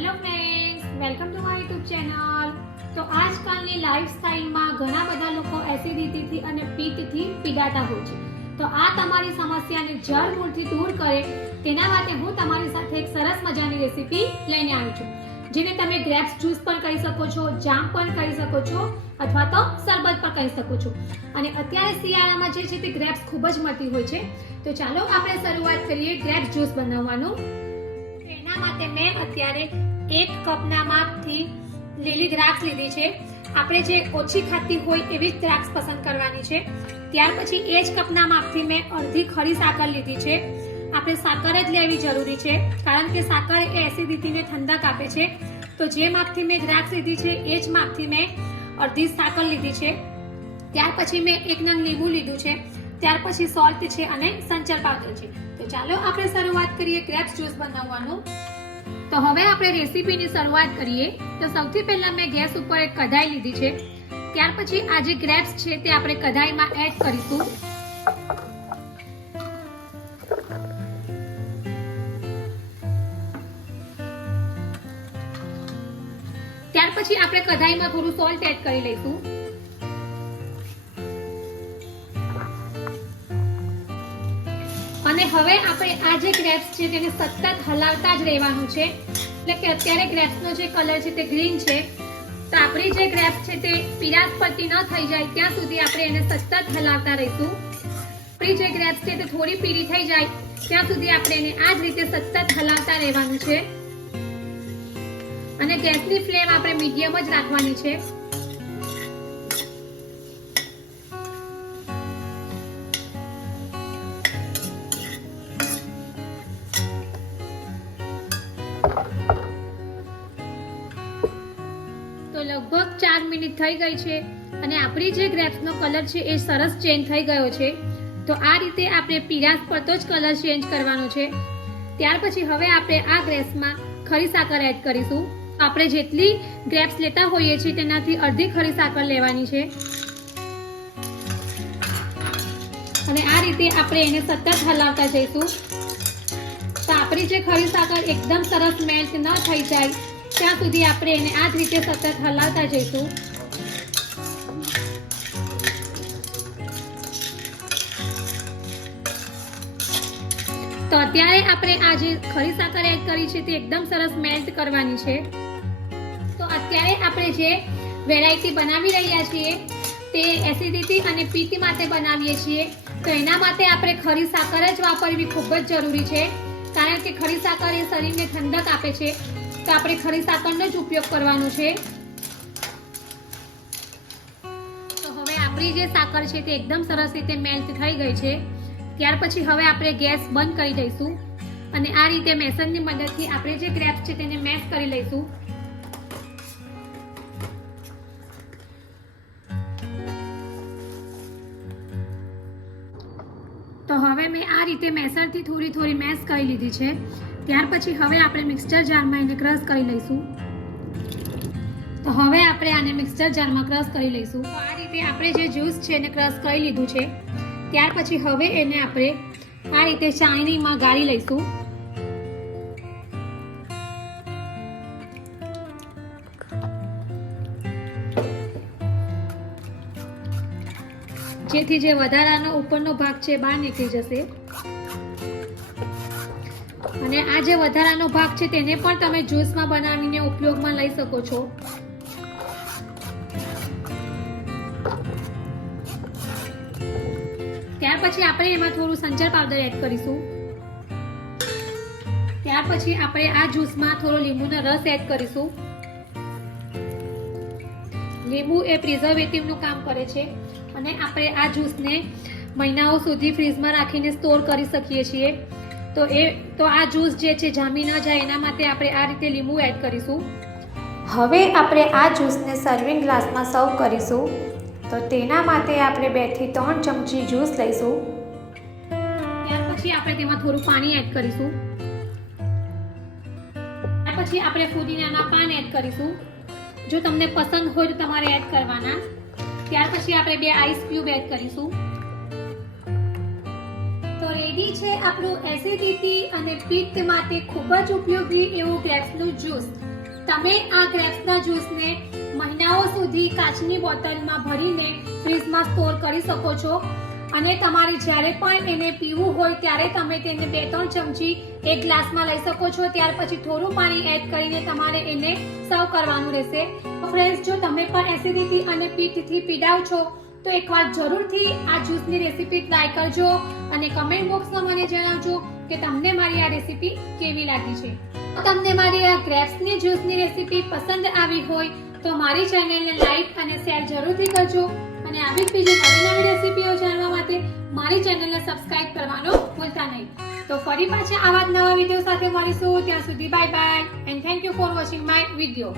Hello friends, welcome to my YouTube channel. તો આજકાલની લાઈફસ્ટાઈલમાં ઘણા બધા લોકો એસિડિટીથી અને પિત્તથી પીડાતા હોય છે. તો આ તમારી સમસ્યાને જડ મૂળથી દૂર કરે તેના માટે હું તમારી સાથે એક સરસ મજાની રેસીપી લઈને આવી છું, જેને તમે ગ્રેપ્સ જ્યુસ પણ કહી શકો છો, જામ પણ કહી શકો છો અથવા તો શરબત પણ કહી શકો છો. અને અત્યારે શિયાળામાં જે છે તે ગ્રેપ્સ ખૂબ જ મળતી હોય છે. તો ચાલો આપણે શરૂઆત કરીએ ગ્રેપ્સ જ્યુસ બનાવવાનું. એના માટે મેં અત્યારે 1 કપના માપથી લીલી દ્રાક્ષ લીધી છે. આપણે જે ઓછી ખાતી હોય એવી જ દ્રાક્ષ પસંદ કરવાની છે. ત્યાર પછી એ જ કપના માપથી મેં અડધી ખરી સાકર લીધી છે. આપણે સાકર જ લેવી જરૂરી છે, કારણ કે સાકર એ એસિડિટીને ઠંડક આપે છે. તો જે માપથી મેં દ્રાક્ષ લીધી છે એ જ માપથી મેં અડધી સાકર લીધી છે. ત્યાર પછી મેં 1 નંગ લીંબુ લીધું છે. ત્યાર પછી સોલ્ટ છે અને સંચર પાવડર છે. તો ચાલો આપણે શરૂઆત કરીએ ગ્રેપ્સ જ્યુસ બનાવવાનું. તો હવે આપણે રેસીપીની શરૂઆત કરીએ. તો સૌથી પહેલા મેં ગેસ ઉપર એક કઢાઈ લીધી છે. ત્યાર પછી આ જે ગ્રેપ્સ છે તે આપણે કઢાઈમાં એડ કરીશું. ત્યાર પછી આપણે કઢાઈમાં થોડું સોલ્ટ એડ કરી લઈશું. અને હવે આપણે આ જે ગ્રેપ્સ છે તેને સતત હલાવતા જ રહેવાનું છે. એટલે કે અત્યારે ગ્રેપ્સનો જે કલર છે તે ગ્રીન છે, તો આપણી જે ગ્રેપ્સ છે તે પીળાશ પડતી ન થઈ જાય ત્યાં સુધી આપણે એને સતત હલાવતા રહીશું. આપણી જે ગ્રેપ્સ છે તે થોડી પીળી થઈ જાય ત્યાં સુધી આપણે એને આ જ રીતે સતત હલાવતા રહેવાનું છે. અને ગેસની ફ્લેમ આપણે મીડિયમ જ રાખવાની છે. તો લગભગ 4 મિનિટ થઈ ગઈ છે અને આપણી જે ગ્રેપ્સનો કલર છે એ સરસ ચેન્જ થઈ ગયો છે. તો આ રીતે આપણે પીળાશ પડતો જ કલર ચેન્જ કરવાનો છે. ત્યાર પછી હવે આપણે આ ગ્રેપ્સમાં ખરી સાકર એડ કરીશું. આપણે જેટલી ગ્રેપ્સ લેતા હોઈએ છીએ તેનાથી અડધી ખરી સાકર લેવાની છે. અને આ રીતે આપણે એને સતત હલાવતા જઈશું. તો આપણી જે ખરી સાકર એકદમ સરસ મેલ્ટ ન થઈ જાય ત્યાં સુધી આપણે એને આ જ રીતે સતત હલાવતા જઈશું. તો અત્યારે આપણે આ જે ખરી સાકર એડ કરી છે તે એકદમ સરસ મેલ્ટ કરવાની છે. તો અત્યારે આપણે જે વેરાયટી બનાવી રહ્યા છીએ તે એસિડિટી અને પિત્ત માટે બનાવીએ છીએ. તો એના માટે આપણે ખરી સાકર જ વાપરવી ખૂબ જ જરૂરી છે, કારણ કે ખરી સાકર એ શરીરને ઠંડક આપે છે. તો આપણે ખરી સાકરનો જ ઉપયોગ કરવાનો છે. તો હવે આપણી જે સાકર છે તે એકદમ સરસ રીતે મેલ્ટ થઈ ગઈ છે. ત્યાર પછી હવે આપણે ગેસ બંધ કરી દઈશું અને આ રીતે મેસરની મદદથી આપણે જે ગ્રેપ્સ છે તેને મેશ કરી લઈશું. તો હવે મેં આ રીતે મેસરથી થોડી મેશ કરી લીધી છે. ત્યાર પછી હવે આપણે મિક્સર જારમાં એને ક્રશ કરી લઈશું. તો હવે આપણે આને મિક્સર જારમાં ક્રશ કરી લઈશું. તો આ રીતે આપણે જે જ્યુસ છે એને ક્રશ કરી લીધું છે. ત્યાર પછી હવે એને આપણે આ રીતે ચાળણીમાં ગાળી લઈશું. જેથી જે વધારાનો ઉપરનો ભાગ છે બહાર નીકળી જશે. અને આ જે વધારાનો ભાગ છે તેને પણ તમે જ્યુસમાં બનાવીને ઉપયોગમાં લઈ શકો છો. ત્યાર પછી આપણે એમાં થોડું સંચર પાવડર એડ કરીશું. ત્યાર પછી આપણે આ જ્યુસમાં થોડો લીંબુનો રસ એડ કરીશું. લીંબુ એ પ્રિઝર્વેટિવનું કામ કરે છે અને આપણે આ જ્યુસને મહિનાઓ સુધી ફ્રીઝમાં રાખીને સ્ટોર કરી શકીએ છીએ. તો આ જ્યુસ જે છે જામી ન જાય એના માટે આપણે આ રીતે લીંબુ એડ કરીશું. હવે આપણે આ જ્યુસને સર્વિંગ ગ્લાસમાં સર્વ કરીશું. તો તેના માટે આપણે 2 થી 3 ચમચી જ્યુસ લઈશું. ત્યાર પછી આપણે તેમાં થોડું પાણી એડ કરીશું. ત્યાર પછી આપણે ફુદીનાના પાન એડ કરીશું. જો તમને પસંદ હોય તો તમારે એડ કરવાના. ત્યાર પછી આપણે 2 આઈસ ક્યુબ એડ કરીશું. તો રેડી છે આપણું એસિડિટી અને પિત્ત માટે ખૂબ જ ઉપયોગી એવું ગ્રેપ્સનું જ્યુસ. તમે આ ગ્રેપ્સના જ્યુસને મહિનાઓ સુધી કાચની બોટલમાં ભરીને ફ્રીજમાં સ્ટોર કરી શકો છો અને તમારે જ્યારે પણ એને પીવું હોય ત્યારે તમે તેને 2-3 ચમચી એક ગ્લાસમાં લઈ શકો છો. ત્યાર પછી થોડું પાણી એડ કરીને તમારે એને સર્વ કરવાનું રહેશે. ફ્રેન્ડ્સ, જો તમે પણ એસિડિટી અને પિત્તથી પીડાવ છો તો એકવાર જરૂરથી આ જ્યુસની રેસીપી ટ્રાય કરજો અને કમેન્ટ બોક્સમાં મને જણાવજો કે તમને મારી આ રેસીપી કેવી લાગી છે. તમને મારી આ ગ્રેપ્સની જ્યુસની રેસીપી પસંદ આવી હોય તો મારી ચેનલને લાઈક અને શેર જરૂરથી કરજો અને આવી જ બીજી નવી રેસીપીઓ જાણવા માટે મારી ચેનલને સબસ્ક્રાઇબ કરવાનું ભૂલતા નહીં. તો ફરી પાછા આવા જ નવા વિડીયો સાથે મળીશું. ત્યાં સુધી bye bye and thank you for watching my video.